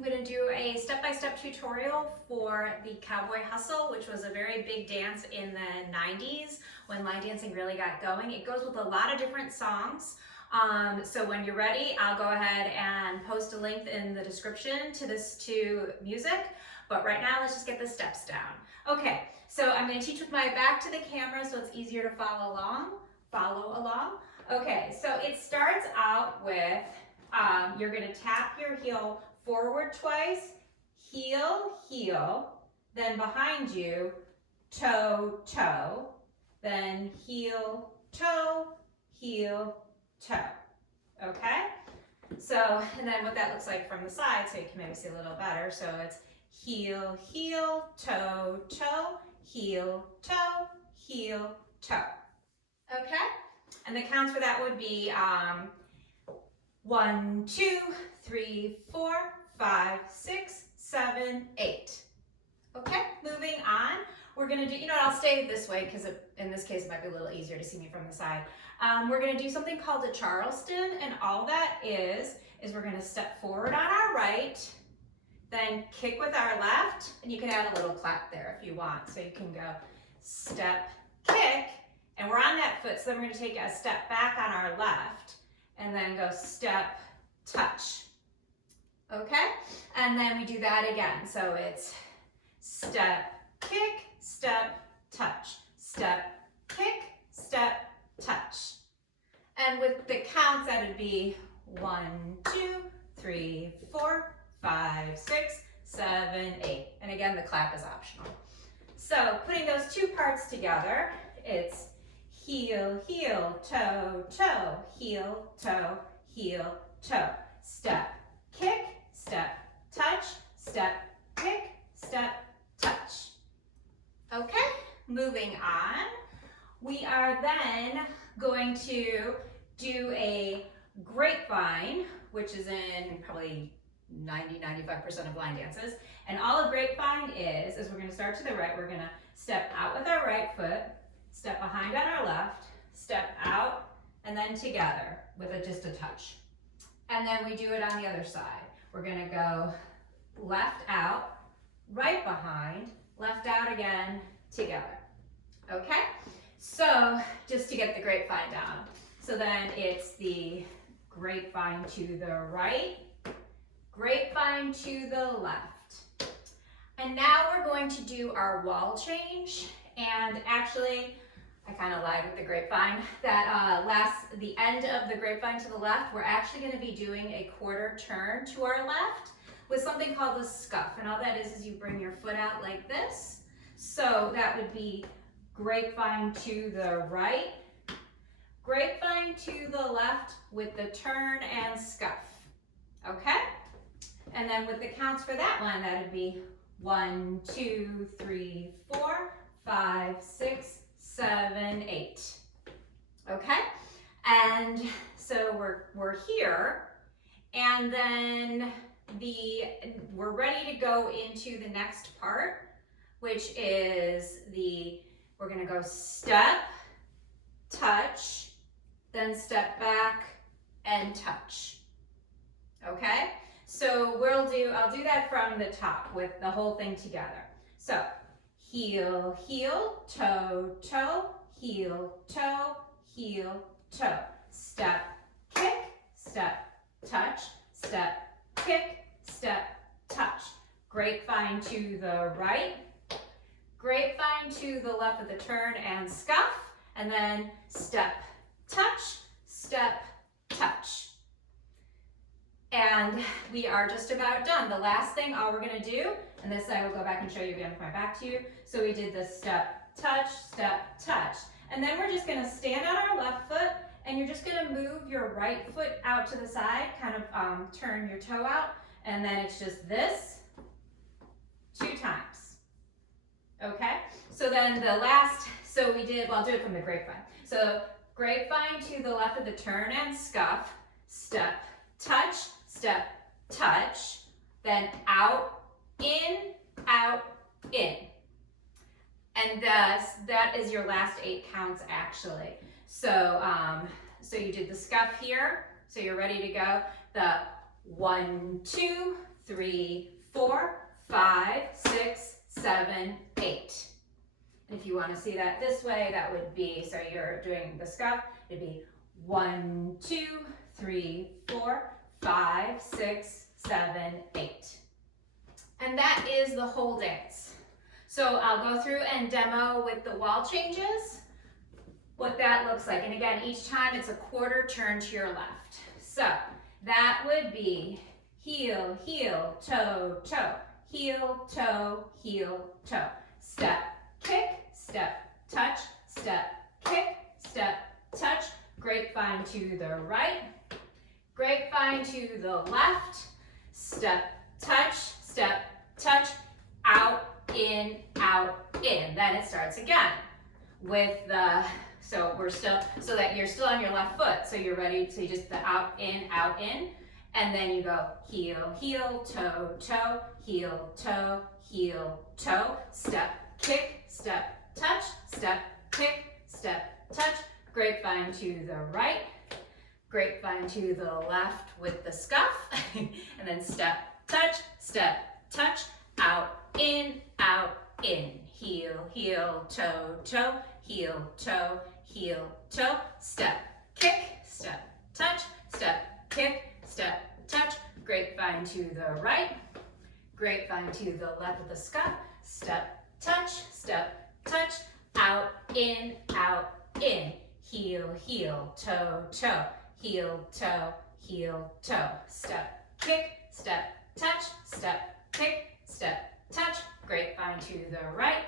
I'm going to do a step-by-step tutorial for the Cowboy Hustle, which was a very big dance in the 90s when line dancing really got going. It goes with a lot of different songs. So when you're ready, I'll go ahead and post a link in the description to this music. But right now, let's just get the steps down. Okay, so I'm going to teach with my back to the camera so it's easier to follow along. Okay, so it starts out with, you're going to tap your heel forward twice, heel, heel, then behind you, toe, toe, then heel, toe, okay? So, and then what that looks like from the side, so you can maybe see a little better. So it's heel, heel, toe, toe, heel, toe, okay? And the counts for that would be 1, 2, 3, 4, 5, 6, 7, 8. Okay, moving on. We're gonna do, I'll stay this way because in this case it might be a little easier to see me from the side. We're gonna do something called a Charleston, and all that is we're gonna step forward on our right, then kick with our left, and you can add a little clap there if you want. So you can go step, kick, and we're on that foot, so then we're gonna take a step back on our left, and then go step, touch, okay? And then we do that again. So it's step, kick, step, touch, step, kick, step, touch. And with the counts, that would be 1, 2, 3, 4, 5, 6, 7, 8. And again, the clap is optional. So putting those two parts together, it's heel, heel, toe, toe, heel, toe, step, kick, step, touch, step, kick, step, touch. Okay, moving on. We are then going to do a grapevine, which is in probably 90-95% of line dances. And all a grapevine is we're going to start to the right. We're going to step out with our right foot, step behind on our left, step out, and then together with just a touch. And then we do it on the other side. We're going to go left out, right behind, left out again, together. Okay? So just to get the grapevine down. So then it's the grapevine to the right, grapevine to the left. And now we're going to do our wall change. And actually, I kind of lied with the grapevine. The end of the grapevine to the left, we're actually going to be doing a quarter turn to our left with something called a scuff. And all that is you bring your foot out like this. So that would be grapevine to the right, grapevine to the left with the turn and scuff. Okay? And then with the counts for that one, that would be 1, 2, 3, 4, 5, 6, 7, 8. Okay? And so we're here, and then we're ready to go into the next part, which is we're gonna go step, touch, then step back and touch. Okay? So I'll do that from the top with the whole thing together. So heel, heel, toe, toe, heel, toe, step, kick, step, touch, step, kick, step, touch. Grapevine to the right, grapevine to the left with the turn and scuff, and then step, touch, and we are just about done. The last thing, all we're gonna do, and this I will go back and show you again with my back to you. So we did the step, touch, and then we're just gonna stand on our left foot, and you're just gonna move your right foot out to the side, kind of turn your toe out, and then it's just this 2 times. Okay? So then I'll do it from the grapevine. So grapevine to the left of the turn and scuff, step, touch, then out, in, and that is your last 8 counts actually. So you did the scuff here, so you're ready to go. The 1, 2, 3, 4, 5, 6, 7, 8. And if you want to see that this way, that would be, so you're doing the scuff, it'd be 1, 2, 3, 4, 5, 6, 7, 8. And that is the whole dance. So I'll go through and demo with the wall changes what that looks like. And again, each time it's a quarter turn to your left. So that would be heel, heel, toe, toe, heel, toe, step, kick, step, touch, step, kick, step, touch, grapevine to the right, grapevine to the left, step, touch, out, in, then it starts again with the, so that you're still on your left foot. So you're ready to just the out, in, and then you go heel, heel, toe, toe, heel, toe, step, kick, step, touch, step, kick, step, touch, grapevine to the right, grapevine to the left with the scuff, and then step, touch, out, in, heel, heel, toe, toe, heel, toe, step, kick, step, touch, step, kick, step, touch, grapevine to the right, grapevine to the left with the scuff, step, touch, out, in, heel, heel, toe, toe, heel, toe, step, kick, step, touch, step, kick, step, touch, grapevine to the right,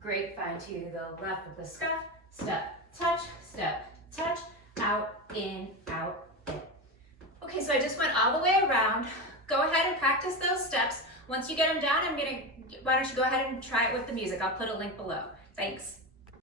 grapevine to the left with the scuff, step, touch, out, in. Okay, so I just went all the way around. Go ahead and practice those steps. Once you get them down, why don't you go ahead and try it with the music. I'll put a link below. Thanks.